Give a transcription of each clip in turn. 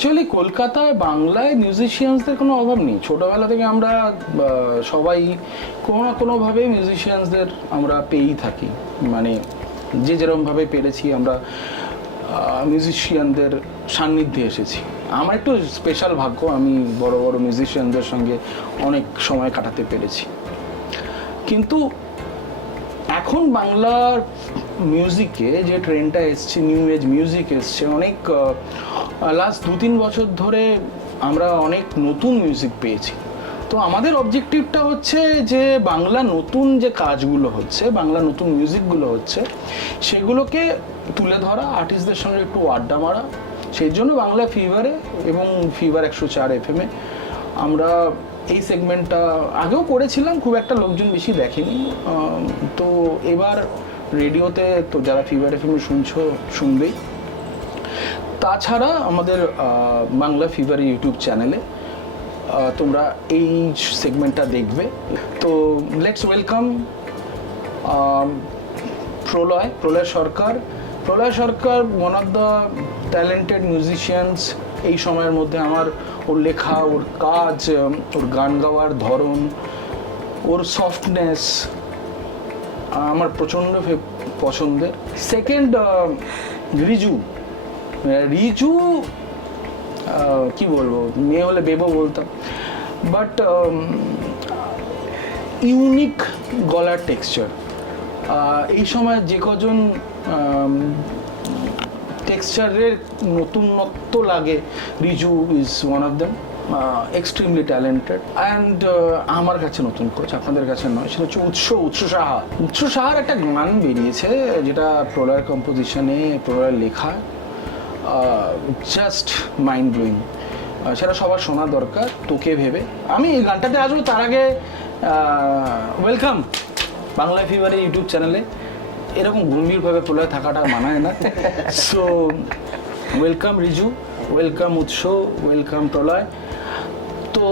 Actually কলকাতায় বাংলায় মিউজিশিয়ানসদের কোনো অভাব নেই। ছোটোবেলা থেকে আমরা সবাই কোনো না কোনোভাবে মিউজিশিয়ানসদের আমরা পেয়েই থাকি, মানে যে যেরকমভাবে পেরেছি আমরা মিউজিশিয়ানদের সান্নিধ্যে এসেছি। আমার একটু স্পেশাল ভাগ্য, আমি বড় বড় মিউজিশিয়ানদের সঙ্গে অনেক সময় কাটাতে পেরেছি। কিন্তু এখন বাংলার মিউজিকে যে ট্রেন্ডটা এসছে, নিউ এজ মিউজিক এসছে, অনেক লাস্ট 2-3 বছর ধরে আমরা অনেক নতুন মিউজিক পেয়েছি। তো আমাদের অবজেক্টিভটা হচ্ছে যে বাংলা নতুন যে কাজগুলো হচ্ছে, বাংলা নতুন মিউজিকগুলো হচ্ছে, সেগুলোকে তুলে ধরা, আর্টিস্টদের সঙ্গে একটু আড্ডা মারা। সেই জন্য বাংলা ফিভারে এবং ফিভার 104 FM আমরা এই সেগমেন্টটা আগেও করেছিলাম, খুব একটা লোকজন বেশি দেখেনি। তো এবার রেডিওতে তো যারা ফিভার FM শুনছো শুনবেই। তাছাড়া আমাদের বাংলা ফিভার ইউটিউব চ্যানেলে তোমরা এই সেগমেন্টটা দেখবে। তো let's welcome Pralay Sarkar. Pralay Sarkar one of the talented musicians. এই সময়ের মধ্যে আমার ওর লেখা, ওর কাজ, ওর গান গাওয়ার ধরন, ওর সফটনেস আমার প্রচণ্ড পছন্দের। সেকেন্ড রিজু। কি বলবো, মেয়ে হলে বেবো বলতাম, বাট ইউনিক গলার টেক্সচার। এই সময় যে কজন টেক্সচারের নতুনত্ব লাগে, Riju is one of them. Extremely talented and আমার কাছে নতুন কোচ, আপনাদের কাছে নয়। সেটা হচ্ছে উৎস সাহার একটা গান বেরিয়েছে, যেটা প্রলয়ের কম্পোজিশনে, প্রলয়ের লেখা, জাস্ট মাইন্ড ব্লোয়িং। সেটা সবার শোনা দরকার, তোকে ভেবে। আমি এই গানটাতে আসবো, তার আগে ওয়েলকাম বাংলা ফিভারে ইউটিউব চ্যানেলে। এরকম গম্ভীরভাবে প্রলয় থাকাটা মানায় না। সো ওয়েলকাম রিজু, ওয়েলকাম উৎস, ওয়েলকাম প্রলয়। তো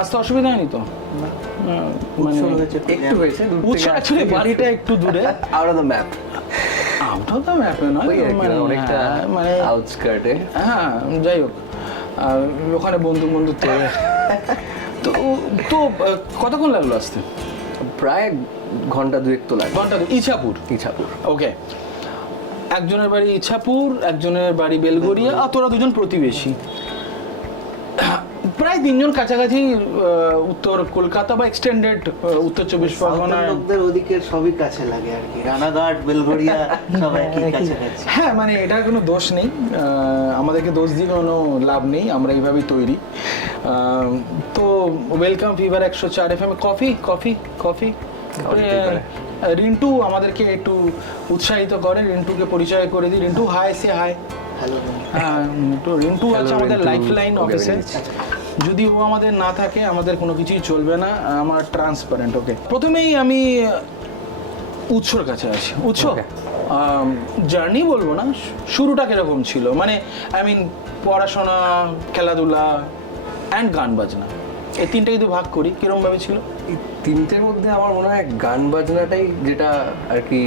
আসতে অসুবিধা হয়নি তো? মানে একটু হয়েছে, উৎস অ্যাকচুয়ালি বাড়িটা একটু দূরে, out of the map. Out of the ম্যাপে নয়, অনেকটা মানে আউটস্কার্টে। হ্যাঁ, যাই হোক, ওখানে বন্ধুত্ব। তো তো কতক্ষণ লাগলো আসতে? প্রায় ঘন্টা 2 তো লাগে। ঘন্টা 2। ইছাপুর। ওকে। একজনের বাড়ি ইছাপুর, একজনের বাড়ি বেলগড়িয়া, আর তোরা দুজন প্রতিবেশী। প্রায় 3 জন কাছাকাছি উত্তর কলকাতা বা এক্সটেন্ডেড উত্তর 24 পরগনা। লোকদের ওদিকে সবই কাছে লাগে আর কি, রানাঘাট, বেলগড়িয়া সবাই কি কাছাকাছি। হ্যাঁ, মানে এটার কোনো দোষ নেই, আমাদেরকে দোষ দিয়ে কোনো লাভ নেই, আমরা এইভাবেই তৈরি। তো welcome fever 104 FM। Coffee. Rintu আমাদেরকে একটু উৎসাহিত করে, রিন্টুকে পরিচয় করে দিই। রিন্টু, হাই, সে হাই। হ্যালো। হ্যাঁ, তো রিন্টু আছে আমাদের লাইফ লাইন অফিসে। যদি ও আমাদের না থাকে আমাদের কোনো কিছুই চলবে না, আমার ট্রান্সপারেন্ট। ওকে, প্রথমেই আমি উৎসর কাছে আসি। উৎস, জার্নি বলবো না, শুরুটা কিরকম ছিল? মানে আই মিন পড়াশোনা, খেলাধুলা অ্যান্ড গান বাজনা, এই তিনটে যদি ভাগ করি, কিরমভাবে ছিল? এই তিনটের মধ্যে আমার মনে হয় গান বাজনাটাই যেটা আর কি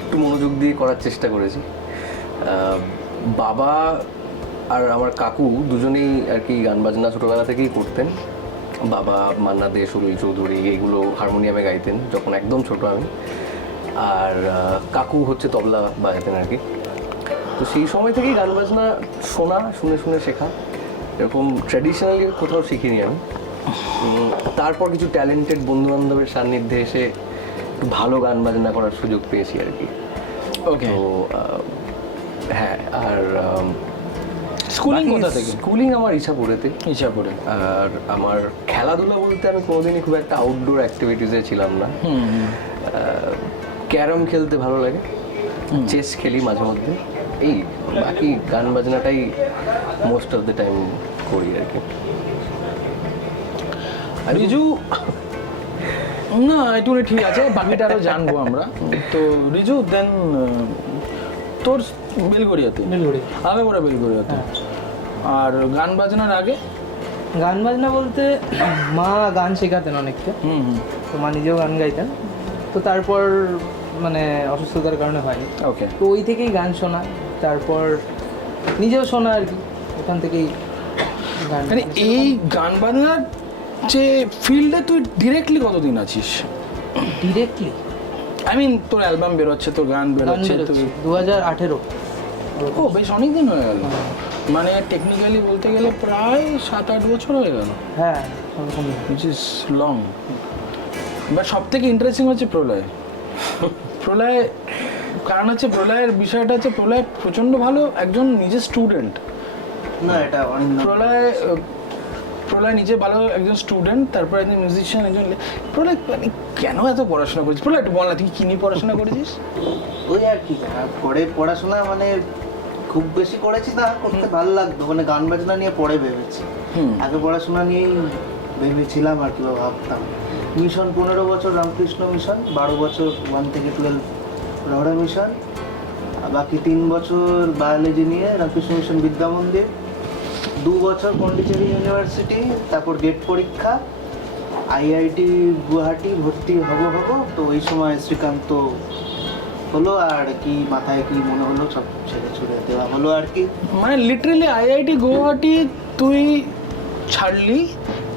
একটু মনোযোগ দিয়ে করার চেষ্টা করেছি। বাবা আর আমার কাকু দুজনেই আর কি গান বাজনা ছোটোবেলা থেকেই করতেন। বাবা মান্না দে, সুনীল চৌধুরী এগুলো হারমোনিয়ামে গাইতেন যখন একদম ছোট আমি, আর কাকু হচ্ছে তবলা বাজাতেন আর কি। তো সেই সময় থেকেই গান বাজনা শুনে শেখা, এরকম ট্র্যাডিশনালি কোথাও শিখিনি আমি। তারপর কিছু ট্যালেন্টেড বন্ধুবান্ধবের সান্নিধ্যে এসে একটু ভালো গান বাজনা করার সুযোগ পেয়েছি আর কি। ওকে। তো হ্যাঁ, আর স্কুলিং কোথা থেকে? স্কুলিং আমার ইছাপুরেতে। আর আমার খেলাধুলা বলতে আমি কোনোদিনই খুব একটা আউটডোর অ্যাক্টিভিটিসে ছিলাম না। ক্যারাম খেলতে ভালো লাগে, চেস খেলি মাঝে মধ্যে, এই বাকি গান বাজনাটাই মোস্ট অফ দ্য টাইম করি আর কি। রিজু, না একটু ঠিক আছে, বাকিটা আরও জানবো আমরা। তো রিজু, দেন তোর বেলগড়িয়াতে? আগে ওরা বেলগড়িয়াতে। আর গান বাজনার আগে? গান বাজনা বলতে মা গান শেখাতেন অনেককে, তো মা নিজেও গান গাইতেন। তো তারপর মানে অসুস্থতার কারণে হয়নি। ওকে। তো ওই থেকেই গান শোনা, তারপর নিজেও শোনা আর কি। এখান থেকেই গান মানে এই গান বাজনার যে ফিল্ডে তুই ডিরেক্টলি কতদিন আছিস? ডিরেক্টলি আই মিন তোর অ্যালবাম বেরোচ্ছে, তোর গান বেরোচ্ছে, তুই 2018। ও বেশ অনেক দিন হয়ে গেল, মানে টেকনিক্যালি বলতে গেলে প্রায় 7-8 বছর হয়ে গেল, হ্যাঁ ওরকমই। Which is long. বাট সব থেকে ইন্টারেস্টিং হচ্ছে প্রলয়। প্রলয় কারণ হচ্ছে প্রলয়ের বিষয়টা হচ্ছে প্রলয় প্রচণ্ড ভালো একজন নিজের স্টুডেন্ট। না এটা অনেক প্রলয় নিজে ভালো একজন স্টুডেন্ট, তারপরে একজন মিউজিশিয়ান, একজন প্রলয় মানে কেন এত পড়াশোনা করেছিস? প্রলয় একটু বল না, তুই কি নিয়ে পড়াশোনা করেছিস? ওই আর কি পরে পড়াশোনা মানে খুব বেশি করেছি না, করতে ভালো লাগতো, মানে গান বাজনা নিয়ে পরে ভেবেছি। আগে পড়াশোনা নিয়েই ভেবেছিলাম আর কি, বা ভাবতাম। মিশন 15 বছর রামকৃষ্ণ মিশন, 12 বছর 1 থেকে 12 রহড়া মিশন, আর বাকি 3 বছর বায়োলজি নিয়ে রামকৃষ্ণ মিশন বিদ্যা মন্দির, 2 বছর পন্ডিচেরি ইউনিভার্সিটি, তারপর গেট পরীক্ষা, আইআইটি গুয়াহাটি ভর্তি হব। তো ওই সময় শ্রীকান্ত হলো, আর কি মাথায় কি মনে হলো সব ছেড়ে ছুড়ে দেওয়া হলো আর কি। মানে লিটারেলি আইআইটি গুয়াহাটি তুই ছাড়লি,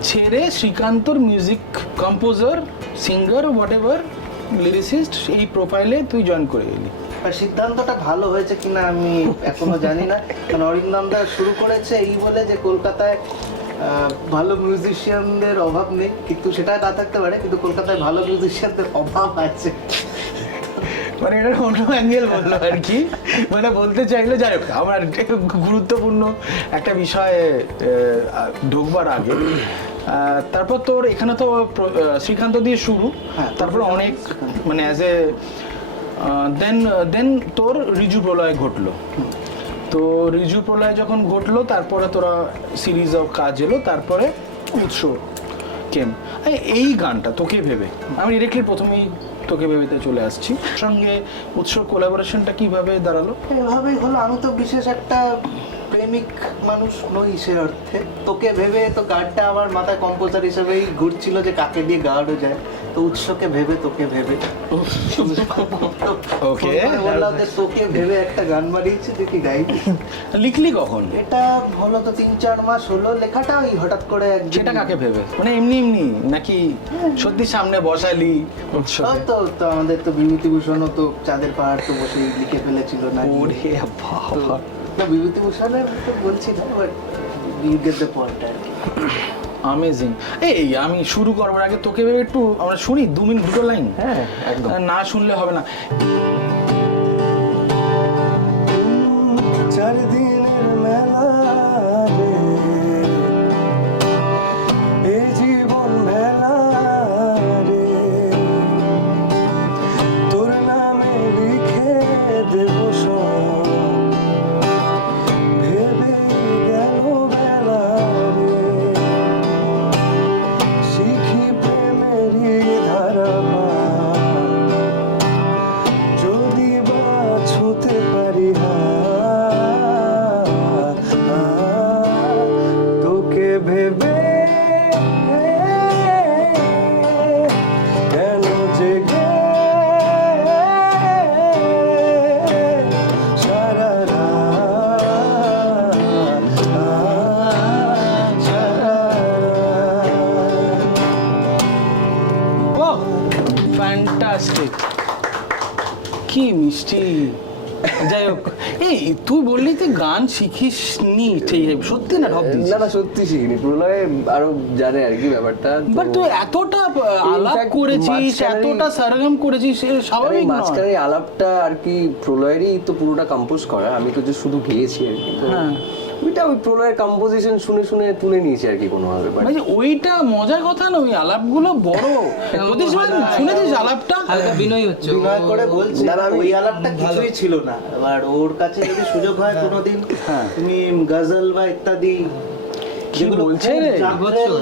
ছেড়ে শ্রীকান্তর music composer, singer, whatever, lyricist এই প্রোফাইলে তুই জয়েন করে গেলি। আর সিদ্ধান্তটা ভালো হয়েছে কিনা আমি এখনো জানি না, কারণ অরিন্দম দা শুরু করেছে এই বলে যে কলকাতায় ভালো মিউজিশিয়ানদের অভাব নেই, কিন্তু সেটা না থাকতে পারে, কিন্তু কলকাতায় ভালো মিউজিশিয়ানদের অভাব আছে। মানে এটা অন্য অ্যাঙ্গেল বললো আর কি, মানে বলতে চাইলো। যাই হোক, আমার গুরুত্বপূর্ণ একটা বিষয়ে ঢুকবার আগে, তারপর তোর এখানে তো শ্রীকান্ত দিয়ে শুরু, তারপর অনেক মানে অ্যাজ এ দেন তোর রিজু প্রলয় ঘটলো। তো রিজু প্রলয় যখন ঘটলো, তারপরে তোরা সিরিজ অফ কাজ এলো, তারপরে উৎস কেম। এই গানটা তোকে ভেবে আমি ডিরেক্টলি প্রথমেই তোকে ভেবেতে চলে আসছি, সঙ্গে উৎসর কোলাবোরেশনটা কিভাবে দাঁড়ালো? এভাবেই হলো। আমি তো বিশেষ একটা প্রেমিক মানুষ নই সে অর্থে, তোকে ভেবে তো গানটা আমার মাথায় কম্পোজার হিসেবেই ঘুরছিল যে কাকে দিয়ে গাওয়ানো যায়, তো উৎসকে ভেবে তোকে ভেবে ওকে, বললাম যে তোকে ভেবে একটা গান বানিয়েছি, দেখি গাই। লিখলি কখন? এটা হলো তো 3-4 মাস হলো লেখাটা, ওই হঠাৎ করে একদিন। সেটা কাকে ভেবে, মানে এমনি এমনি নাকি সত্যি সামনে বসালি উৎসবে? তো তো আমাদের তো বিভূতিভূষণও তো চাঁদের পাহাড় তো বসে লিখে ফেলেছিল না? ওরে বাবা, না বিভূতিভূষণের তো বলছি না, but you get the point আর কি। অ্যামেজিং। এই আমি শুরু করবার আগে তোকে ভেবে একটু আমরা শুনি 2 মিনিট 2টো লাইন। হ্যাঁ একদম। না শুনলে হবে না। 4 দিনের মেলা রে, এই জীবন মেলা রে, তোর নামে লিখে দেব সব, ভেবে গেল বেলা রে, শিখি প্রেমেরই ধারা, যদি বা ছুতে পারি তোকে ভেবে কেন জেগে সারা ও ফ্যান্টাস্টিক, কি মিষ্টি। যাই হোক, এই তুই বললি তুই গান শিখিস নি, সত্যি না ঢপ দিস? না সত্যি শিখিনি, প্রলয় আরো জানে আর কি ব্যাপারটা। বাট তুই এতটা আলাপ fact, করেছিস, মাঝখানে- এতটা সরগম করেছিস, সে স্বাভাবিক নয়। মাঝখানে আলাপটা আর কি প্রলয়েরই তো পুরোটা কম্পোজ করা, আমি তো যে শুধু গেয়েছি আর কি। তো হ্যাঁ। ওইটা ওই প্রলয়ের কম্পোজিশন শুনে শুনে তুলে নিয়েছি আর কি কোনোভাবে। But মানে ওইটা মজার কথা না, ওই আলাপগুলো বড়। শুনেছিস আলাপটা? হালকা বিনয় হচ্ছে বিনয় করে বলছি, না, আমি- ওই আলাপটা কিছুই ছিল না। এবার ওর কাছে যদি সুযোগ হয় কোনোদিন, তুমি গজল বা ইত্যাদি যেগুলো বলছে খুব রে? জাগরেল,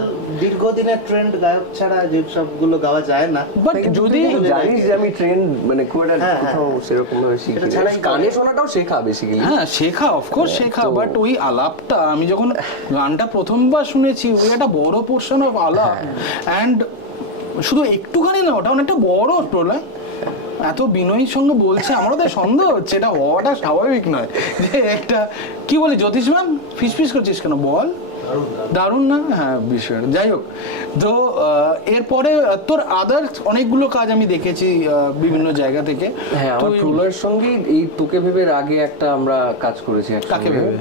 দীর্ঘদিনের ট্রেন্ড গায়ক ছাড়া যে সবগুলো গাওয়া যায় না, বাট যদি যদি জানিস যে আমি ট্রেন মানে খুব একটা হ্যাঁ, কোথাও সেরকম ভাবে শিখি এটা না। ছাড়াই গানে শোনাটাও শেখা বেসিক্যালি। হ্যাঁ শেখা, অফকোর্স শেখা, তো- বাট ওই আলাপটা আমি যখন গানটা প্রথমবার শুনেছি, ওই একটা বড় পোর্শন অফ আলাপ, অ্যান্ড শুধু একটুখানি না, ওটা অনেকটা বড় প্রলয়। এত বিনয়ীর সঙ্গে বলছে, আমারও তো সন্দেহ হচ্ছে, এটা হওয়াটা স্বাভাবিক নয় যে একটা কি বলি জ্যোতিষমান ফিস করছিস কেন বল? দারুণ না? হ্যাঁ বিষয়, যাই হোক। তো এরপরে তোর আদার্স অনেকগুলো কাজ আমি দেখেছি বিভিন্ন জায়গা থেকে। হ্যাঁ, আমার প্রলয়ের সঙ্গে এই তোকে ভেবে আগে একটা আমরা কাজ করেছি একসঙ্গে। কাকে ভেবে?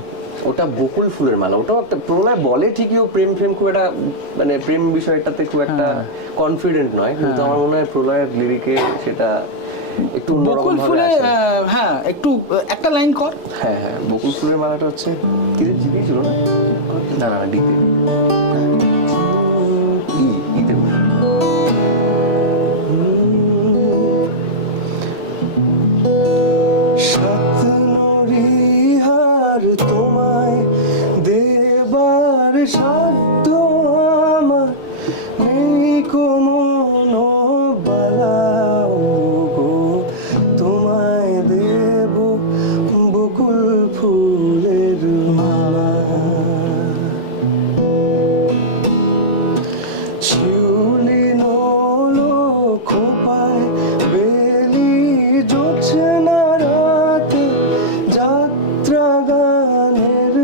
ওটা বকুল ফুলের মালা। ওটাও একটা প্রলয় বলে ঠিকই, ও প্রেম খুব একটা মানে প্রেম বিষয়টাতে খুব একটা কনফিডেন্ট নয়, কিন্তু আমার মনে হয় প্রলয়ের লিরিকে সেটা একটু বকুল অন্যরকম ফুলে ভাবে আসে। হ্যাঁ একটু একটা লাইন কর। হ্যাঁ হ্যাঁ, বকুল ফুলের মালাটা হচ্ছে কি জিবি ছিল না? না না, ডিতে ইতে স্বপ্নরিহার তোমায় দেবার সাধ্য আমার নেই কোনো বালাও গো, তোমায় দেব বকুল ফুলের মালা। শিউলি নলো খোপায় বেলি জোছে না রাতে, যাত্রা গানের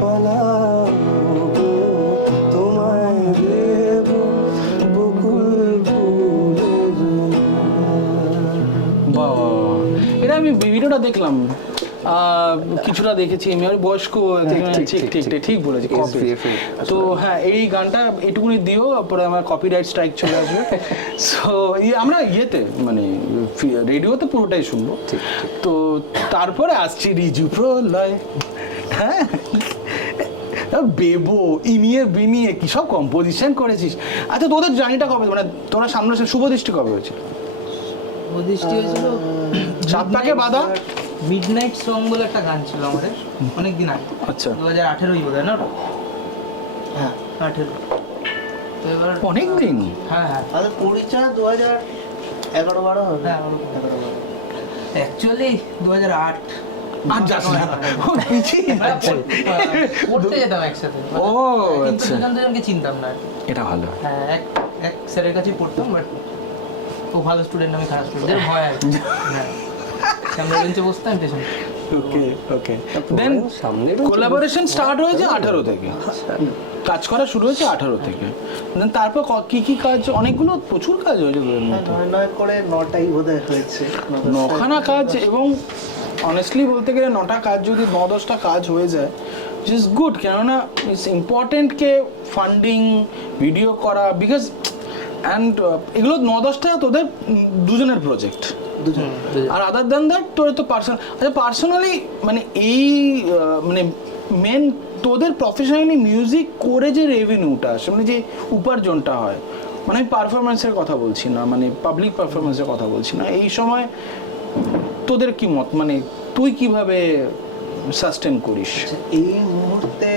পালা গো, তোমায় দেব বকুল ফুলের মালা। বাহ, এটা আমি ভিডিওটা দেখলাম, কিছুটা দেখেছি আমি, আর বয়স্ক ঠিক বলেছি copy। তো হ্যাঁ এই গানটা এইটুকুনি দিও, পরে আমার কপিরাইট স্ট্রাইক চলে আসবে। সো আমরা ইয়েতে মানে রেডিওতে পুরোটাই শুনবো। তো তারপরে আসছি রিজু প্রলয়। হ্যাঁ বেবো ইনিয়ে বিনিয়ে কি সব কম্পোজিশন করেছিস। আচ্ছা তোদের জার্নিটা কবে, মানে তোরা সামনে শুভ দৃষ্টি কবে হয়েছিল? দৃষ্টি হয়েছিল চাঁদ পাকে বাঁধা। মিডনাইট সং বলে একটা গান ছিল আমাদের অনেকদিন আগে, আচ্ছা 2018 বোধ হয় না ওটা? হ্যাঁ 18। তো এবার অনেক দিন। হ্যাঁ হ্যাঁ আমাদের পরিচয় 2011-12 হবে। হ্যাঁ অ্যাকচুয়ালি 2008 আর যাস না, ও পিছিয়ে যাচ্ছে। পড়তে যেতাম একসাথে, ও, কিন্তু আচ্ছা। দুজনকে চিনতাম না। এটা ভালো। হ্যাঁ এক স্যারের কাছে পড়তাম, বাট ও ভালো স্টুডেন্ট, আমি খারাপ স্টুডেন্ট, ভয় আর কি। হ্যাঁ সামনে বেঞ্চে বসতাম, টেনশন। ওকে ওকে। দেন সামনে কোলাবোরেশন স্টার্ট হয়েছে 18 থেকে, কাজ করা শুরু হয়েছে 18 থেকে। দেন তারপর কি কি কাজ, অনেকগুলো প্রচুর কাজ হয়েছে তোদের মধ্যে। 9 করে 9টাই বোধহয় হয়েছে। 9খানা কাজ, এবং অনেস্টলি বলতে গেলে 9টা কাজ যদি 9-10টা কাজ হয়ে যায় ইজ গুড, কেননা it's important K funding video করা, বিকজ অ্যান্ড এগুলো 9-10টা তোদের দুজনের প্রজেক্ট। দুজন। আর আদার দ্যান দ্যাট তোর তো পার্সোনাল, আচ্ছা পার্সোনালি মানে এই মানে মেন তোদের প্রফেশনালি মিউজিক করে যে রেভিনিউটা আসে, মানে যে উপার্জনটা হয়, মানে আমি পারফরমেন্সের কথা বলছি না, মানে পাবলিক পারফরমেন্সের কথা বলছি না, এই সময় তোদের কি মত, মানে তুই কিভাবে সাস্টেন করিস? এই মুহূর্তে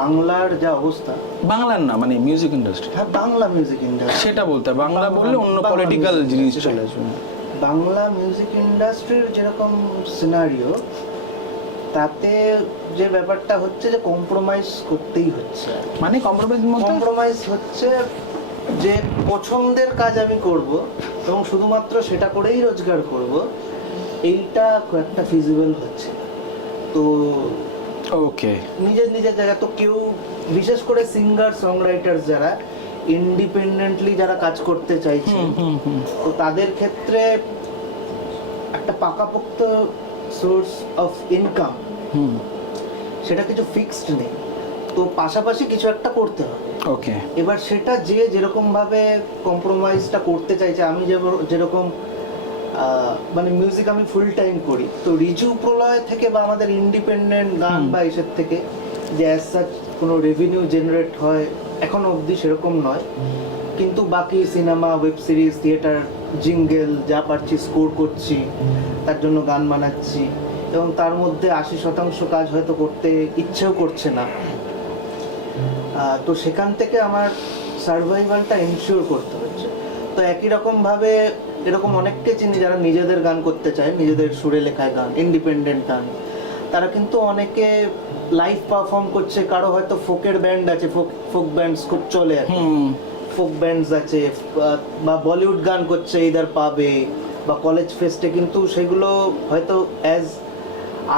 বাংলার যা অবস্থা, বাংলার না মানে মিউজিক ইন্ডাস্ট্রি, হ্যাঁ বাংলা মিউজিক ইন্ডাস্ট্রি, সেটা বলতে হয়। বাংলা বললে অন্য বাংলা পলিটিক্যাল music জিনিস industry। চলে আসবে। বাংলা মিউজিক ইন্ডাস্ট্রির যেরকম সিনারিও, তাতে যে ব্যাপারটা হচ্ছে যে কম্প্রোমাইজ করতেই হচ্ছে। মানে কম্প্রোমাইজ মতো কম্প্রোমাইজ হচ্ছে যে পছন্দের কাজ আমি করব এবং শুধুমাত্র সেটা করেই রোজগার করব, এইটা খুব একটা ফিজিবল হচ্ছে না। তো ওকে নিজের নিজের জায়গা, তো কেউ বিশেষ করে সিঙ্গার সংরাইটার যারা ইন্ডিপেন্ডেন্টলি যারা কাজ করতে চাইছে, তো তাদের ক্ষেত্রে একটা পাকাপোক্ত সোর্স অফ ইনকাম সেটা কিছু ফিক্সড নেই, তো পাশাপাশি কিছু একটা করতে হবে। ওকে এবার সেটা যে যেরকম ভাবে কম্প্রোমাইজটা করতে চাইছে, আমি যেরকম মানে মিউজিক আমি ফুল টাইম করি, তো রিজু প্রলয় থেকে বা আমাদের ইন্ডিপেন্ডেন্ট গান বা এসব থেকে যে অ্যাজ সাচ কোনো রেভিনিউ জেনারেট হয় এখন অবধি সেরকম নয়, কিন্তু বাকি cinema, web series, theatre, jingle যা পারছি স্কোর করছি, তার জন্য গান বানাচ্ছি, এবং তার মধ্যে 80% কাজ হয়তো করতে ইচ্ছেও করছে না। তো সেখান থেকে আমার সার্ভাইভালটা এনশিওর করতে হচ্ছে। তো একই রকমভাবে এরকম অনেককে চিনি যারা নিজেদের গান করতে চায়, নিজেদের সুরে লেখায় গান, ইন্ডিপেন্ডেন্ট গান, তারা কিন্তু অনেকে লাইভ পারফর্ম করছে, কারো হয়তো ফোকের ব্যান্ড আছে, ফোক ব্যান্ডস খুব চলে, ফোক ব্যান্ডস আছে, বা বলিউড গান করছে ইদার পাবে, বা কলেজ ফেস্টে, কিন্তু সেগুলো হয়তো অ্যাজ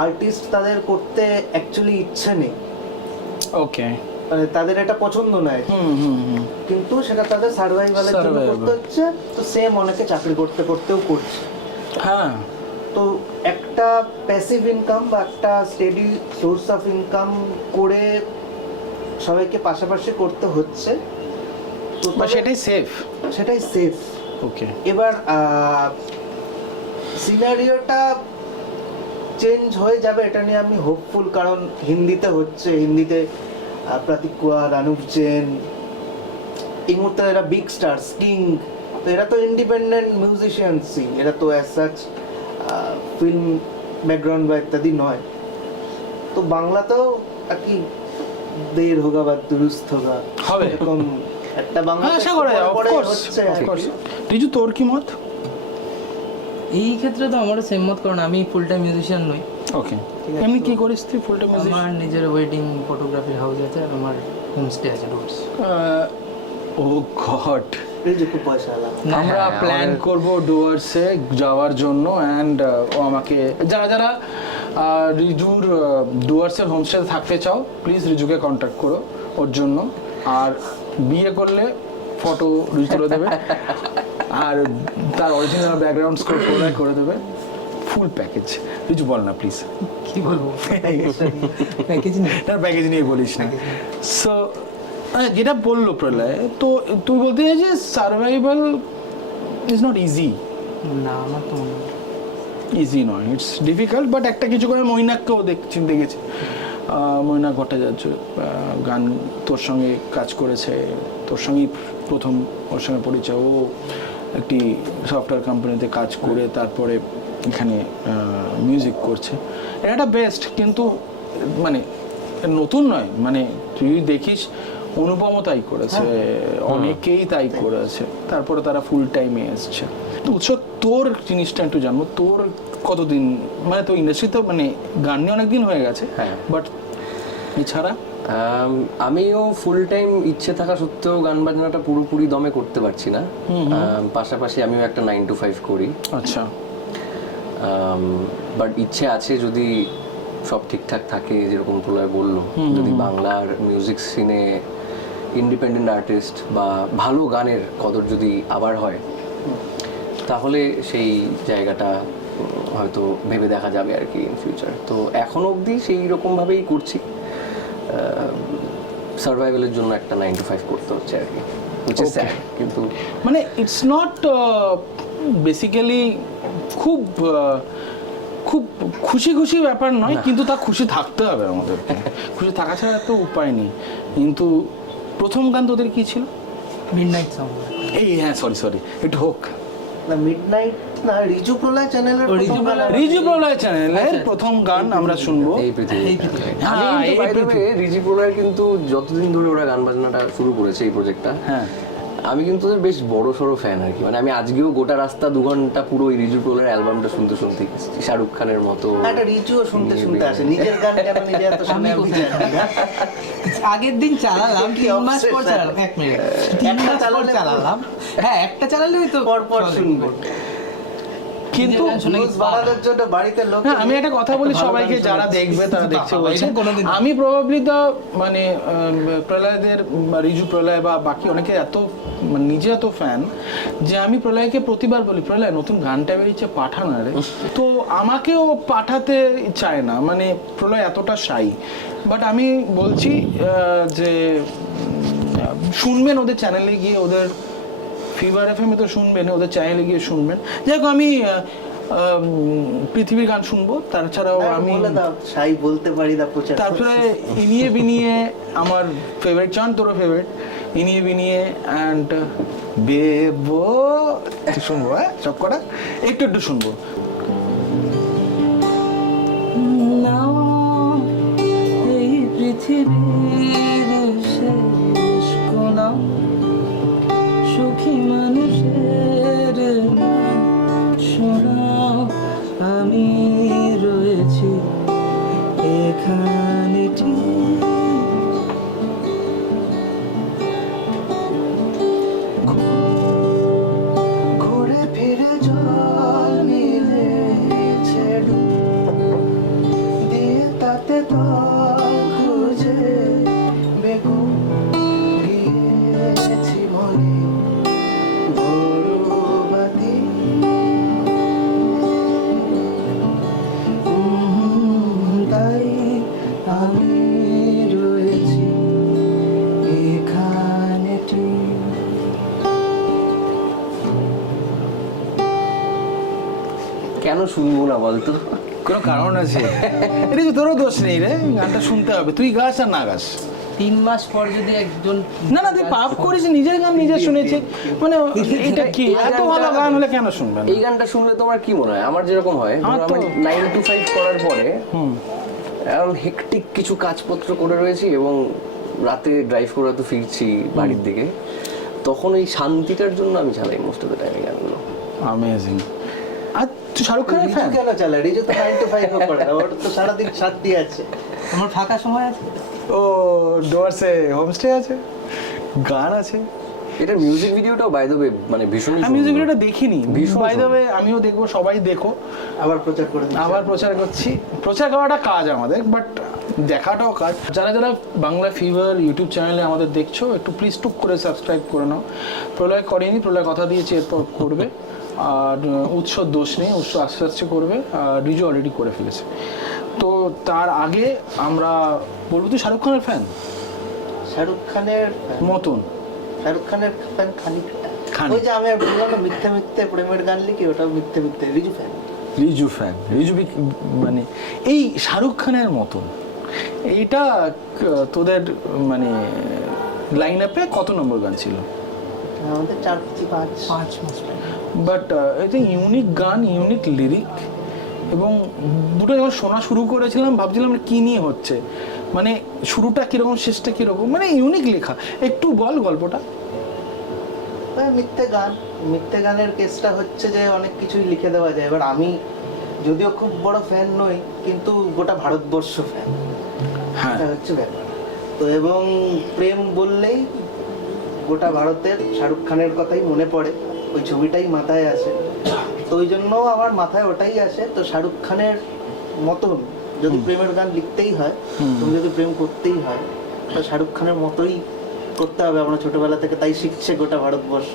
আর্টিস্ট তাদের করতে অ্যাকচুয়ালি ইচ্ছে নেই, ওকে। মানে তাদের এটা পছন্দ নয়, কিন্তু সেটা তাদের সার্ভাইভালের জন্য Survival. করতে হচ্ছে। তো সেম অনেকে চাকরি করতে করতেও করছে। হ্যাঁ, তো একটা প্যাসিভ ইনকাম বা একটা স্টেডি সোর্স অফ ইনকাম করে সবাইকে পাশাপাশি করতে হচ্ছে, তো বা তবে সেটাই সেফ। সেটাই সেফ। ওকে, এবার সিনারিওটা চেঞ্জ হয়ে যাবে এটা নিয়ে আমি হোপফুল, কারণ হিন্দিতে হচ্ছে, হিন্দিতে প্রতীক কুয়ার, অনুপ জেন, এই মুহূর্তে এরা বিগ স্টার, স্টিং, তো এরা তো ইন্ডিপেন্ডেন্ট মিউজিশিয়ানসই, এরা তো অ্যাজ সাচ ফিল্ম ব্যাকগ্রাউন্ড বা ইত্যাদি নয়। তো বাংলাতেও আর কি দের হোগা বা দুরুস্ত হোগা হবে। এরকম একটা বাংলা আশা করা যায়, পরে অফকোর্স, হচ্ছে আর কি। অফকোর্স। রিজু, তোর কি মত? এই ক্ষেত্রে তো আমারও সেমত, কারণ আমি ফুল টাইম মিউজিশিয়ান নই। ওকে, এমনি কি করিস তুই ফুল টাইম মিউজিক? আমার নিজের ওয়েডিং ফটোগ্রাফি হাউস আছে আর আমার হোমস্টে আছে ডুয়ার্স। ও গড, এই যে খুব পয়সা আলাদা। আমরা হ্যাঁ, প্ল্যান আমাদের- করব ডুয়ার্সে যাওয়ার জন্য, অ্যান্ড ও আমাকে যারা যারা রিজুর ডুয়ার্সের হোমস্টেতে থাকতে চাও প্লিজ রিজুকে কন্ট্যাক্ট করো ওর জন্য। আর বিয়ে করলে ফটো রিজু তুলে দেবে আর তার অরিজিনাল ব্যাকগ্রাউন্ড স্কোর করে দেবে, ফুল প্যাকেজ। রিজু বল না প্লিজ, কি বলবো, প্যাকেজ নেই। তার প্যাকেজ নিয়ে বলিস না। সো যেটা বললো প্রলয়, তো তুই বলতে চাই যে সার্ভাইভাল ইজ নট ইজি। না, আমার তো মনে হয় ইজি নয়, ইটস ডিফিকাল্ট, বাট একটা কিছু করে মৈনাককেও দেখেছি। মৈনাক ভট্টাচার্য গান তোর সঙ্গে কাজ করেছে, তোর সঙ্গেই প্রথম ওর সঙ্গে পরিচয়। ও একটি সফটওয়্যার কোম্পানিতে কাজ করে তারপরে এখানে মিউজিক করছে। এটা বেস্ট, কিন্তু মানে নতুন নয়, মানে তুই দেখিস অনুপমও তাই করেছে, অনেকেই তাই করেছে, তারপরে তারা ফুল টাইমে এসছে। তো উৎসব, তোর জিনিসটা একটু জানবো, তোর কতদিন, মানে তোর ইন্ডাস্ট্রিতে মানে গান নিয়ে অনেকদিন হয়ে গেছে, হ্যাঁ। বাট এছাড়া আমিও ফুল টাইম ইচ্ছে থাকা সত্ত্বেও গান বাজনাটা পুরোপুরি দমে করতে পারছি না। পাশাপাশি আমিও একটা 9 to 5 করি, আচ্ছা, বাট ইচ্ছে আছে যদি সব ঠিকঠাক থাকে, যেরকম প্রলয় বললো, যদি বাংলার মিউজিক সিনে ইন্ডিপেন্ডেন্ট আর্টিস্ট বা ভালো গানের কদর যদি আবার হয়, তাহলে সেই জায়গাটা হয়তো ভেবে দেখা যাবে আর কি ইন ফিউচার। তো এখনো অবধি সেই রকমভাবেই করছি, সার্ভাইভালের জন্য একটা 9 to 5 করতে হচ্ছে আর কি, Okay. কিন্তু মানে ইটস নট বেসিক্যালি খুব খুব খুশি খুশি ব্যাপার নয়, কিন্তু তা খুশি থাকতে হবে আমাদের, খুশি থাকা ছাড়া তো উপায় নেই। কিন্তু প্রথম গান তোদের কি ছিল? Midnight song. এই হ্যাঁ, সরি একটু হোক। না মিডনাইট না, রিজু প্রলয় চ্যানেলের ও, রিজু প্রলয়। রিজু প্রলয় চ্যানেলের প্রথম গান আমরা শুনবো। এই পৃথিবী। এই পৃথিবী। আমি হ্যাঁ, কিন্তু এই by the way, পৃথিবী। রিজি প্রলয়ের কিন্তু যতদিন ধরে ওরা গান বাজনাটা শুরু করেছে এই প্রজেক্টটা, হ্যাঁ, আমি কিন্তু ওদের বেশ বড় সড়ো ফ্যান আর কি। মানে আমি আজকেও গোটা রাস্তা 2 ঘন্টা পুরো ওই রিজু প্রলয়ের অ্যালবামটা শুনতে শাহরুখ খানের মতো। একটা রিজুও শুনতে শুনতে আসে, নিজের গান কেন নিজে এত শুনে আমি জানি না। আগের দিন চালালাম, কি 3 মাস পর obsession। চালালাম, 1 মিনিট, 3 মাস পর চালালাম। হ্যাঁ, একটা চালালেই তো পরপর চলে। শুনবো, কিন্তু নিজের গান শুনে নিউজ বানানোর জন্য বাড়িতে লোক। হ্যাঁ, আমি একটা কথা বলি ভালো সবাইকে, গান যারা শোনাচ্ছে। দেখবে তারা দেখছে বাবা, বলছে, এটা কোনোদিন- আমি প্রবাবলি তো মানে প্রলয়দের বা রিজু প্রলয় বা বাকি অনেকে এত মানে নিজে এত ফ্যান যে আমি প্রলয়কে প্রতিবার বলি, প্রলয় নতুন গানটা বেরিয়েছে পাঠান রে, তো আমাকেও পাঠাতে চায় না, মানে প্রলয় এতটা শাই। বাট আমি বলছি যে শুনবেন ওদের চ্যানেলে গিয়ে, ওদের ফিভার এফএমে তো শুনবেন, ওদের চ্যানেলে গিয়ে শুনবেন। যাই হোক, আমি পৃথিবীর গান শুনবো, তাছাড়াও আমি বলে দাও, সাই বলতে পারি না প্রচার। তারপরে ইনিয়ে বিনিয়ে আমার ফেভারিট, চান তোরও ফেভারিট, ইনিয়ে বিনিয়ে অ্যান্ড বেবো শুনবো, হ্যাঁ সব কটা একটু শুনবো। এই পৃথিবীর শেষ কোনা সুখী মানুষের নাম শোনাও, আমি রয়েছি এখানে ঠিক। ঘুরে ফিরে জল কেন শুনবো না বলতো? কোনো কারণ আছে? এটা তো তোরও দোষ নেই রে, গানটা শুনতে হবে, তুই গাছ আর না গাছ। 3 মাস পর যদি একজন না না, তুই পাপ করিস, নিজের গান নিজে শুনেছে, মানে এটা কি এত ভালো গান হলে কেন শুনবেন? এই গানটা শুনলে তোমার কি মনে হয়? আমার যেরকম হয়, আমার ধরো আমি 9 to 5 করার পরে এখন হেকটিক কিছু কাজপত্র করে রয়েছি এবং রাতে ড্রাইভ করে তো ফিরছি বাড়ির দিকে, তখন এই শান্তিটার জন্য আমি চালাই মোস্ট অফ দ্য টাইম এই গানগুলো। অ্যামেজিং। আর তুই শাহরুখ খানের রিজু ফ্যান? কেন চালায়? রিজু তো 9 to 5 করে না, ওর তো সারাদিন শান্তি আছে। আমার ফাঁকা সময় আছে, ও ডুয়ার্সে হোমস্টে আছে, গান আছে। এটার মিউজিক ভিডিওটাও বাই দ্য ওয়ে মানে ভীষণই আমি মিউজিক ভিডিওটা দেখিনি, ভীষণ বাই দ্য ওয়ে আমিও দেখবো, সবাই দেখো। আবার প্রচার করে দিচ্ছে। আবার প্রচার করছি, প্রচার করাটা কাজ আমাদের, বাট দেখাটাও কাজ। যারা যারা বাংলা ফিভার ইউটিউব চ্যানেলে আমাদের দেখছো, একটু প্লিজ টুক করে সাবস্ক্রাইব করে নাও। প্রলয় করেনি, প্রলয় কথা দিয়েছে এরপর করবে। আর উৎসর দোষ নেই, উৎস আস্তে আস্তে করবে, আর রিজু অলরেডি করে ফেলেছে। তো তার আগে আমরা বলবো, তুই শাহরুখ খানের ফ্যান? শাহরুখ খানের মতন শাহরুখ খানের ফ্যান খানিকটা। খানিক। ওই যে আমি বললাম না, মিথ্যে মিথ্যে প্রেমের গান লিখি, ওটা মিথ্যে মিথ্যে। রিজু ফ্যান। রিজু ফ্যান, মানে এই শাহরুখ খানের মতন। এইটা তোদের মানে লাইন আপে কত নম্বর গান ছিল? আমাদের 4 5 5 মাস পর। বাট এটা ইউনিক গান, ইউনিক লিরিক, এবং দুটো যখন শোনা শুরু করেছিলাম ভাবছিলাম কি নিয়ে হচ্ছে, মানে শুরুটা কিরকম শেষটা কিরকম, মানে ইউনিক লেখা। একটু বল গল্পটা। মিথ্যে গান, মিথ্যে গানের কেসটা হচ্ছে যে অনেক কিছুই লিখে দেওয়া যায়। এবার আমি যদিও খুব বড় ফ্যান নই, কিন্তু গোটা ভারতবর্ষ ফ্যান, হ্যাঁ, এটা হচ্ছে ব্যাপার। তো এবং প্রেম বললেই গোটা ভারতের শাহরুখ খানের কথাই মনে পড়ে, ওই ছবিটাই মাথায় আসে। তো ওই জন্য আমার মাথায় ওটাই আসে। তো শাহরুখ খানের মতন যদি প্রেমের গান লিখতেই হয়, তুমি যদি প্রেম করতেই হয়, তো শাহরুখ খানের মতোই করতে হবে। আমরা ছোটবেলা থেকে তাই শিখছে গোটা ভারতবর্ষ,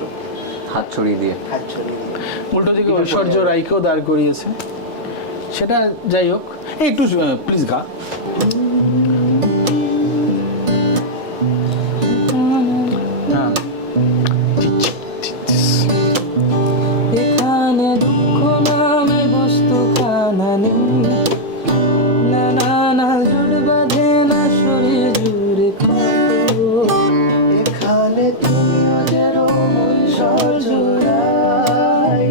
হাত ছড়িয়ে দিয়ে। হাত ছড়িয়ে দিয়ে। উল্টো দিকে ঐশ্বর্য রায়কেও দাঁড় করিয়েছে, সেটা যাই হোক। এই একটু প্লিজ গা। হ্যাঁ, এখানে দুঃখ নামে বস্তু খানা নেই, না না না জুট বাঁধে না শরীর জুড়ে ক্ষত। এখানে তুমিও যেরকম ঐশ্বর্য রায়,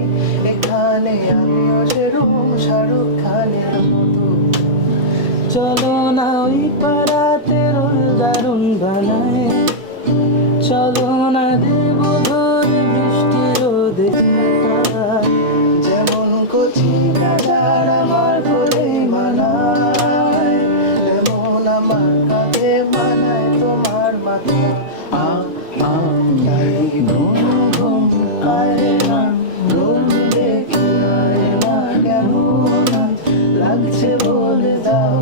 এখানে আমিও সেরকম শাহরুখ খানের মতো। চলো না ওই পাড়াতে রোল দারুণ বানায়, চলো না দেব ধরে বৃষ্টি রোদে কাটায়। যেমন কচি কাটার আমার করে মানায়, তেমন আমার কাঁধে মানায় তোমার মাথা। ঘুম ঘুম আয় না, ঘুম দেখি আয় না, কেন না লাগছে বলে দাও,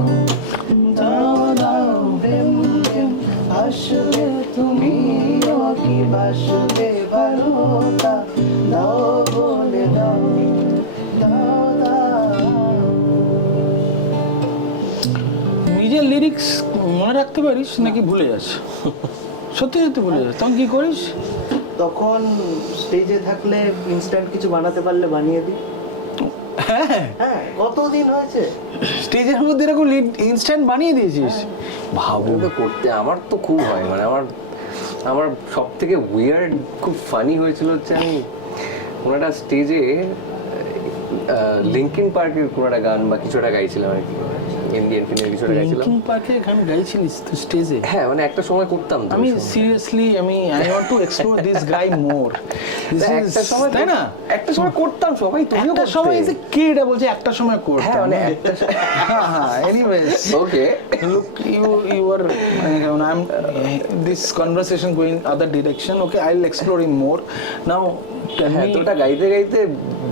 দাও দাও প্রেম প্রেম। আসলে তুমি কি বাসবে বারোটা, দাও বলে দাও, দাও দাও। নিজের লিরিক্স মনে রাখতে পারিস নাকি ভুলে যাস? সত্যি সত্যি ভুলে যাস, তখন কি করিস? তখন স্টেজে থাকলে ইনস্ট্যান্ট কিছু বানাতে পারলে বানিয়ে দিই। হ্যাঁ, হ্যাঁ, কতদিন হয়েছে। স্টেজের মধ্যে এরকম ইনস্ট্যান্ট বানিয়ে দিয়েছিস? ভাবো। ওটা করতে আমার তো খুব হয়, মানে আমার সব থেকে উইয়ার্ড খুব ফানি হয়েছিল হচ্ছে আমি কোনো একটা স্টেজে লিঙ্কিন পার্কের কোনো একটা গান বা কিছু একটা গাইছিলাম আর কি, ইন্ডিয়ান ফিল্মের কিছু একটা গাইছিলাম। লিঙ্কিং পার্কে গান গাইছিলিস তুই স্টেজে? হ্যাঁ মানে একটা সময় করতাম তো। আমি seriously I want to explore this guy more. একটা সময় তাই না? একটা সময় করতাম সবাই, তুমিও একটা সময় যে কে এটা বলছে একটা সময় হ্যাঁ করতাম। মানে একটা হ্যাঁ, anyways okay look, you are I'm this conversation going other direction. Okay, I'll explore him more now. Tell হ্যাঁ me, তো ওটা গাইতে গাইতে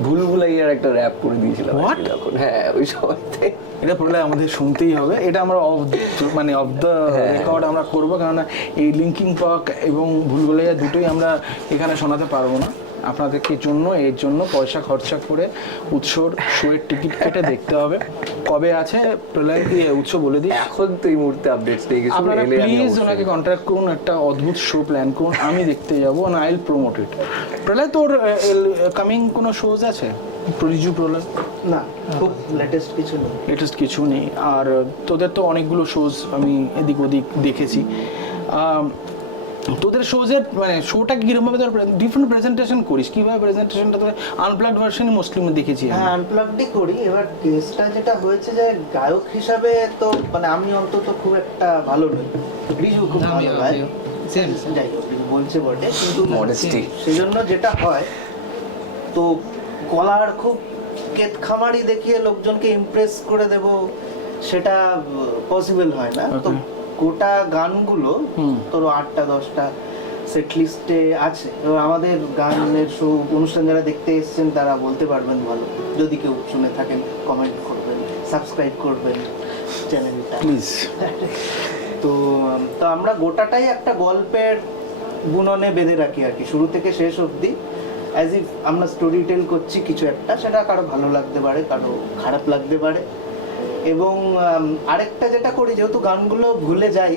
ভুলভুলাইয়ার একটা র্যাপ করে দিয়েছিলাম What? যখন, হ্যাঁ ওই সময়তে। এটা পড়লে আমাদের শুনতেই হবে, এটা আমরা অফ দ্য রেকর্ড আমরা করবো, কেননা এই লিঙ্কিং পার্ক এবং ভুলভুলাইয়া দুটোই আমরা এখানে শোনাতে পারবো না আপনাদেরকে জন্য। এর জন্য পয়সা খরচা করে উৎসর শোয়ের টিকিট কেটে দেখতে হবে। কবে আছে প্রলয় কি উৎস বলে দিই? এখন তো এই মুহূর্তে আপডেটস পেয়ে গেছি, আপনারা এলে আমি প্লিজ অবশ্যই- ওনাকে কন্ট্যাক্ট করুন, একটা অদ্ভুত শো প্ল্যান করুন, আমি দেখতে যাবো, না আইল প্রমোট ইট। প্রলয় তোর কামিং কোনো শোজ আছে? প্রযোজ্য প্রলয় না, খুব লেটেস্ট কিছু নেই। লেটেস্ট কিছু নেই। আর তোদের তো অনেকগুলো শোজ আমি এদিক ওদিক দেখেছি। তোদের শোজের মানে শোটা কীরকমভাবে তোর ডিফারেন্ট প্রেজেন্টেশন করিস, কীভাবে প্রেজেন্টেশনটা তোর আনপ্লাগড ভার্সনই মোস্টলি দেখেছি আমি। হ্যাঁ, আনপ্লাগডই করি। এবার কেসটা যেটা হয়েছে যে গায়ক হিসাবে তো মানে আমি অন্তত খুব একটা ভালো নই, রিজু খুব ভালো গায়, যাই হোক রিজু বলছে বটে, কিন্তু Modesty. সেই জন্য যেটা হয় তো গলার খুব কেতখামারি দেখিয়ে লোকজনকে ইমপ্রেস করে দেব সেটা পসিবল হয় না। তো গোটা গানগুলো তোর 8টা-10টা সেট লিস্টে আছে। এবার আমাদের গানের শো অনুষ্ঠান যারা দেখতে এসেছেন তারা বলতে পারবেন ভালো, যদি কেউ শুনে থাকেন কমেন্ট করবেন, সাবস্ক্রাইব করবেন চ্যানেলটা প্লিজ। তো তো আমরা গোটাটাই একটা গল্পের বুননে বেঁধে রাখি আর কি, শুরু থেকে শেষ অবধি অ্যাজ ইফ আমরা স্টোরি টেল করছি কিছু একটা, সেটা কারো ভালো লাগতে পারে, কারো খারাপ লাগতে পারে। এবং আরেকটা যেটা করি, যেহেতু গানগুলো ভুলে যাই,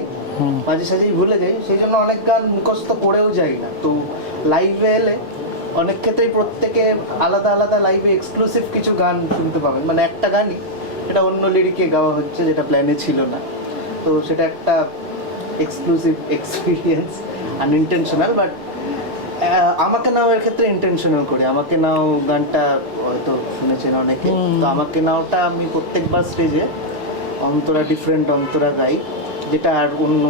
মাঝে সাঝেই ভুলে যাই, সেই জন্য অনেক গান মুখস্থ করেও যাই না। তো লাইভে এলে অনেক ক্ষেত্রেই প্রত্যেকে আলাদা আলাদা লাইভে এক্সক্লুসিভ কিছু গান শুনতে পাবেন, মানে একটা গানই এটা অন্য লিরিকে গাওয়া হচ্ছে যেটা প্ল্যানে ছিল না। তো সেটা একটা এক্সক্লুসিভ এক্সপিরিয়েন্স, আনইনটেনশনাল। বাট আমাকে নাও এর ক্ষেত্রে ইন্টেনশনাল করি। আমাকে নাও গানটা হয়তো শুনেছেন অনেকে, তো আমাকে নাওটা আমি প্রত্যেকবার স্টেজে অন্তরা ডিফারেন্ট অন্তরা গাই, যেটা আর অন্য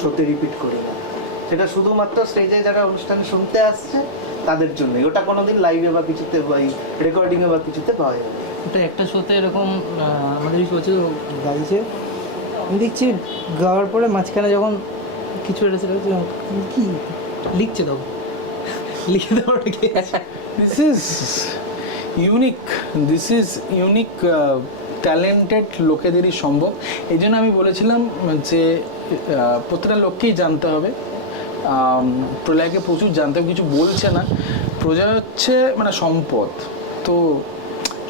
শোতে রিপিট করি না। সেটা শুধুমাত্র স্টেজে যারা অনুষ্ঠানে শুনতে আসছে তাদের জন্যই, ওটা কোনোদিন লাইভে বা কিছুতে বা রেকর্ডিংয়ে বা কিছুতে পাওয়া যাবে। ওটা একটা শোতে এরকম আমাদের শোতে গাইছে, আমি দেখছি গাওয়ার পরে মাঝখানে যখন কিছু একটা ছিল কি লিখছে তখন লিখে দেওয়াটা কি দিস ইজ ইউনিক ট্যালেন্টেড লোকেদেরই সম্ভব। এই জন্য আমি বলেছিলাম যে প্রত্যেকটা লোককেই জানতে হবে, প্রলয়কে প্রচুর জানতে হবে। কিছু বলছে না, প্রলয় হচ্ছে মানে সম্পদ, তো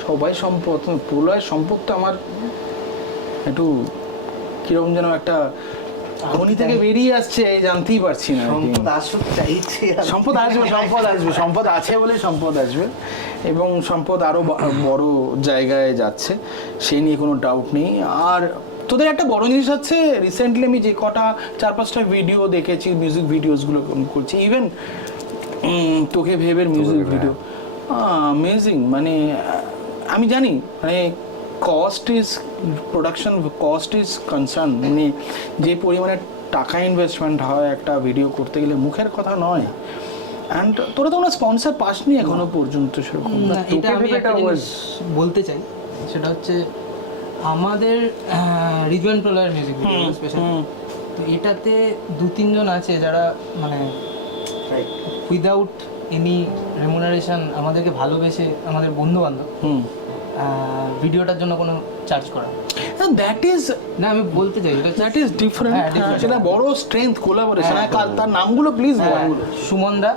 সবাই সম্পদ, প্রলয়ের সম্পদটা আমার একটু কীরকম যেন একটা খনি থেকে বেরিয়ে আসছে, জানতেই পারছি না। সম্পদ আসুক চাইছি, সম্পদ আছে বলে সম্পদ আসবে, এবং সম্পদ আরও বড় জায়গায় যাচ্ছে, সেই নিয়ে কোনো ডাউট নেই। আর তোদের একটা বড় জিনিস আছে, রিসেন্টলি আমি যে কটা 4-5টা ভিডিও দেখেছি, মিউজিক ভিডিওসগুলো করছি, ইভেন তোকে ভেবের মিউজিক ভিডিও অ্যামেজিং। মানে আমি জানি মানে প্রোডাকশন কস্ট ইজ কনসার্ন, মানে যে পরিমাণে টাকা ইনভেস্টমেন্ট হয় একটা ভিডিও করতে গেলে মুখের কথা নয়। অ্যান্ড তোরা তো কোনো স্পন্সর পাসনি এখনো পর্যন্ত সেরকম। না, এটা আমি একটা জিনিস বলতে চাই, সেটা হচ্ছে আমাদের রিজওয়ান প্রলয়ের মিউজিক ভিডিও স্পেশালি, তো এটাতে 2-3 জন আছে যারা মানে উইদাউট এনি রেমুনারেশন আমাদেরকে ভালোবেসে, আমাদের বন্ধু বান্ধব, ভিডিওটার জন্য কোনো চার্জ করা দ্যাট ইজ না, আমি বলতে চাই দ্যাট ইজ ডিফারেন্ট, সেটা বড় স্ট্রেংথ কোলাবোরেশন। তার নামগুলো প্লিজ বল। সুমন দা,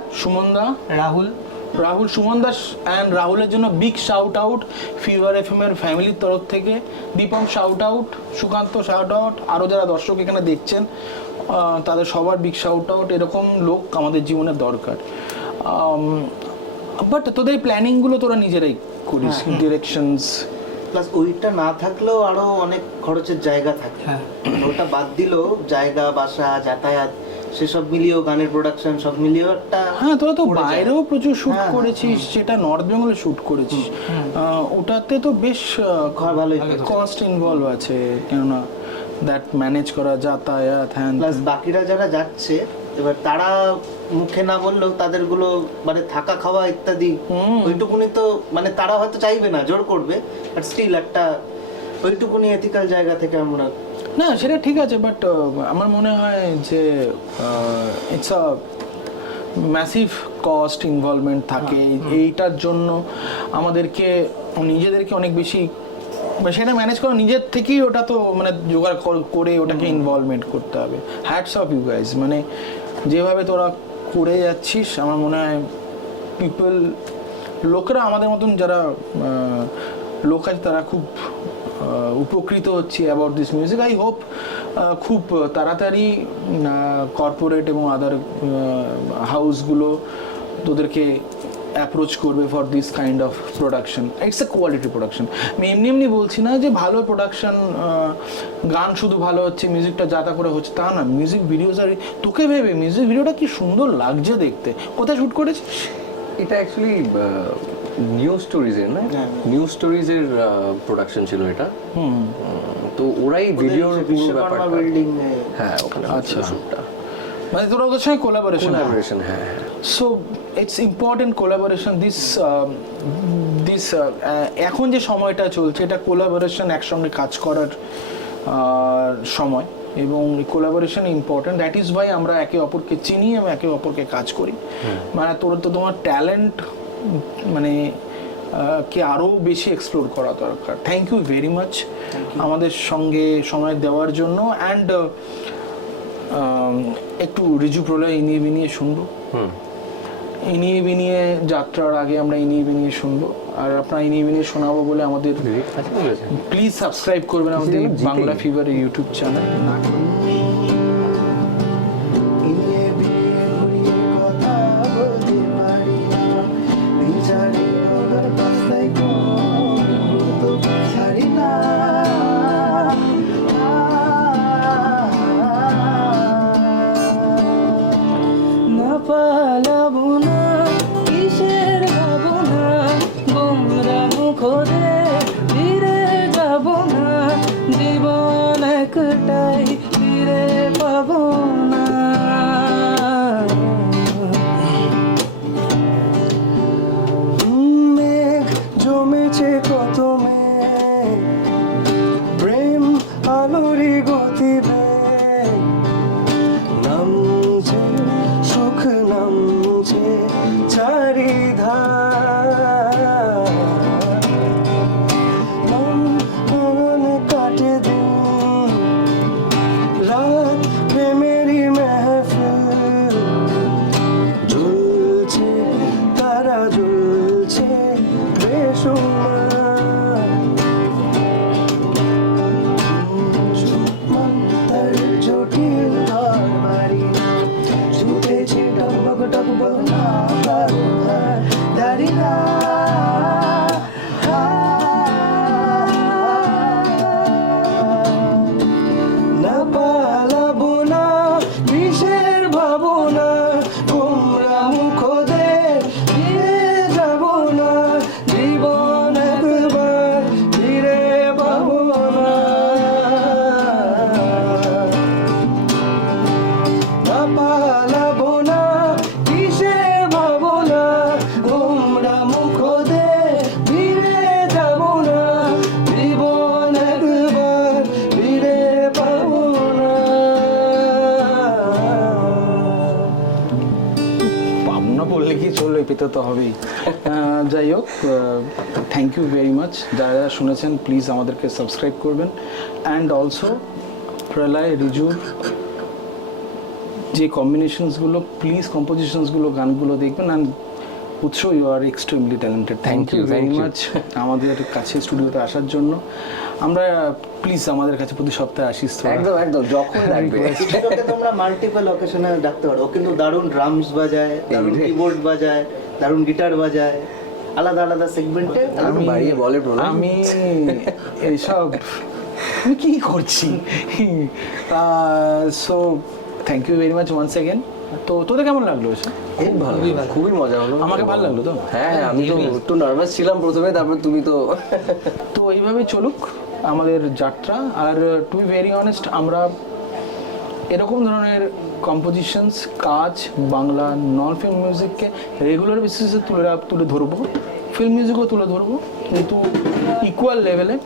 রাহুল সুমন দাস অ্যান্ড রাহুলের জন্য big shout out fever FM এর ফ্যামিলির তরফ থেকে। Dipam shout out, Sukanta shout out, আরও যারা দর্শক এখানে দেখছেন তাদের সবার বিগ শাউট আউট। এরকম লোক আমাদের জীবনে দরকার। বাট তোদের প্ল্যানিংগুলো তোরা নিজেরাই করিস, ডিরেকশনস প্লাস ওইটা না থাকলেও আরো অনেক খরচের জায়গা থাকে, ওটা বাদ দিলেও জায়গা, বাসা, যাতায়াত, সেসব মিলিয়েও গানের প্রোডাকশন সব মিলিয়েও একটা। হ্যাঁ, তোরা তো বাইরেও প্রচুর শুট করেছিস, সেটা নর্থ বেঙ্গলে শুট করেছিস, ওটাতে তো বেশ ভালোই কস্ট ইনভলভ আছে, কেননা দ্যাট ম্যানেজ করা, যাতায়াত, হ্যাঁ। প্লাস বাকিরা যারা যাচ্ছে এবার তারা মুখে না বললেও তাদেরগুলো মানে থাকা খাওয়া ইত্যাদি ওইটুকুনি তো মানে তারা হয়তো চাইবে না, জোর করবে, বাট স্টিল একটা ওইটুকুনি এথিক্যাল জায়গা থেকে আমরা। না সেটা ঠিক আছে, বাট আমার মনে হয় যে it's a massive cost involvement থাকে। এইটার জন্য আমাদেরকে নিজেদেরকে অনেক বেশি সেটা ম্যানেজ করা, নিজের থেকেই ওটা তো মানে জোগাড় করে ওটাকে ইনভলভমেন্ট করতে হবে। হ্যাটস অফ ইউ গাইজ, মানে যেভাবে তোরা করে যাচ্ছিস আমার মনে হয় লোকেরা আমাদের মতন যারা লোক আছে তারা খুব উপকৃত হচ্ছে about this music. I hope খুব তাড়াতাড়ি কর্পোরেট এবং আদার হাউসগুলো তোদেরকে অ্যাপ্রোচ করবে for this kind of production, it's a quality production. আমি এমনি এমনি বলছি না যে ভালো প্রোডাকশন, গান শুধু ভালো হচ্ছে, মিউজিকটা যাতা করে হচ্ছে, তা না। মিউজিক ভিডিওস আর তোকে ভেবে মিউজিক ভিডিওটা কি সুন্দর লাগছে দেখতে। কোথায় শ্যুট করেছিস? এটা অ্যাকচুয়ালি নিউ স্টোরিজের না, নিউ স্টোরিজের প্রোডাকশন ছিল এটা। তো ওরাই ভিডিওর পুরো ব্যাপারটা, বিল্ডিং হ্যাঁ ওখানে আচ্ছা। আচ্ছা শুটটা মানে তোরা ওদের সঙ্গে কোলাবোরেশন। কোলাবোরেশন, হ্যাঁ। So it's important collaboration. This এখন যে সময়টা চলছে এটা কোলাবোরেশন, একসঙ্গে কাজ করার সময়, এবং collaboration important. That is Y আমরা একে অপরকে চিনি এবং একে অপরকে কাজ করি। মানে তোমার ট্যালেন্ট মানে কে আরও বেশি এক্সপ্লোর করা দরকার। থ্যাংক ইউ ভেরি মাচ আমাদের সঙ্গে সময় দেওয়ার জন্য। অ্যান্ড একটু রিজু প্রলয় ইনিয়ে বিনিয়ে শুনবো। ইনিয়ে বিনিয়ে যাত্রার আগে আমরা ইনিয়ে বিনিয়ে শুনবো, আর আপনারা ইনিয়ে বিনিয়ে শোনাবো বলে আমাদের প্লিজ সাবস্ক্রাইব করবেন আমাদের বাংলা ফিভার ইউটিউব চ্যানেল। ইনিয়ে বিনিয়ে ঘুরিয়ে কথা বলতে পারি না, বিচারে মগর পাস্তায় তো ছাড়ি না। না পালাবো না কিসের ভাবনা, গোমরা মুখরে ফিরে যাব না, জীবন একটাই ফিরে পাবো না। মেঘ জমেছে কত মেঘ, প্রেম আলোরি গতিবেগ, নামছে সুখ নামছে চারিধার, মন কাটে দিন রাত প্রেমেরই মেহফিল, জ্বলছে তারা জ্বলছে বেসুমার, মন্ত্র জটিল ঘর বাড়ি ছুটেছে টকবক টকবক না কারো ধার ধারি না। না পালাবো না বিষের ভাবনা, গোমরা মুখদের ফিরে যাব না, জীবন একবার ফিরে পাবো না। না পালাবো না কিসের ভাবনা, গোমরা মুখদের ফিরে যাব না, জীবন একবার ফিরে পাবো না। পাবনা বললে কি চলবে, পেতে তো হবেই। যাই হোক, থ্যাংক ইউ ভেরি মাচ। যারা যারা শুনেছেন প্লিজ আমাদেরকে সাবস্ক্রাইব করবেন। অ্যান্ড অলসো প্রলয় রিজুর যে কম্বিনেশনসগুলো, প্লিজ কম্পোজিশনসগুলো, গানগুলো দেখবেন। And Utsa, you are extremely talented. Thank you very much আমাদের কাছে স্টুডিওতে আসার জন্য। আমরা প্লিজ আমাদের কাছে প্রতি সপ্তাহে আসিস তো। একদম একদম, যখন লাগবে। ওকে তোমরা মাল্টিপল অকেশনে ডাকতে পারো। ও কিন্তু দারুণ ড্রামস বাজায়, দারুণ কিবোর্ড বাজায়, দারুণ গিটার বাজায়, আলাদা আলাদা সেগমেন্টে। আমি বাড়িয়ে বলে প্রণাম। আমি এইসব আমি কি করছি। So thank you very much once again. তো তোদের কেমন লাগলো এসব? খুব ভালো, খুবই মজা হলো। আমাকে ভালো লাগলো তো। হ্যাঁ, আমি তো একটু নার্ভাস ছিলাম প্রথমে, তারপর তুমি তো তো এইভাবে চলুক আমাদের যাত্রা। আর টু বি ভেরি অনেস্ট, আমরা এরকম ধরনের কম্পোজিশনস কাজ বাংলা নন ফিল্ম মিউজিককে রেগুলার বেসিসে তুলে ধরবো, ফিল্ম মিউজিকও তুলে ধরবো, কিন্তু ইকুয়াল লেভেলে।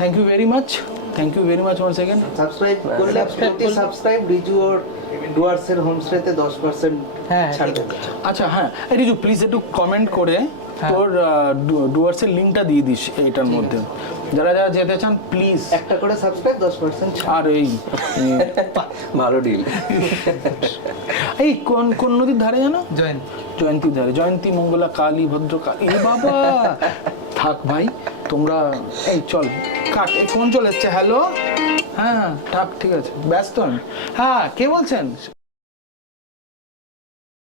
Thank you very much, thank you very much once again. Subscribe করলে প্রতি সাবস্ক্রাইব রিজু ওর ডুয়ার্সের হোমস্টেতে 10% হ্যাঁ, ছাড় দেবে। আচ্ছা হ্যাঁ, এই রিজু প্লিজ একটু কমেন্ট করে তোর ডুয়ার্সের লিঙ্কটা দিয়ে দিস এইটার মধ্যে। যারা যারা যেতে চান প্লিজ একটা করে সাবস্ক্রাইব 10% ছাড়। আর এই ভালো ডিল। এই কোন কোন নদীর ধারে জানো? জয়েন্ট জয়ন্তী ধারে, জয়ন্তী মঙ্গলা কালী ভদ্র কালী। এই বাবা থাক ভাই তোমরা, এই চল কাট। এই ফোন চলে এসছে। হ্যালো, হ্যাঁ থাক, ঠিক আছে, ব্যস্ত আমি। হ্যাঁ, কে বলছেন?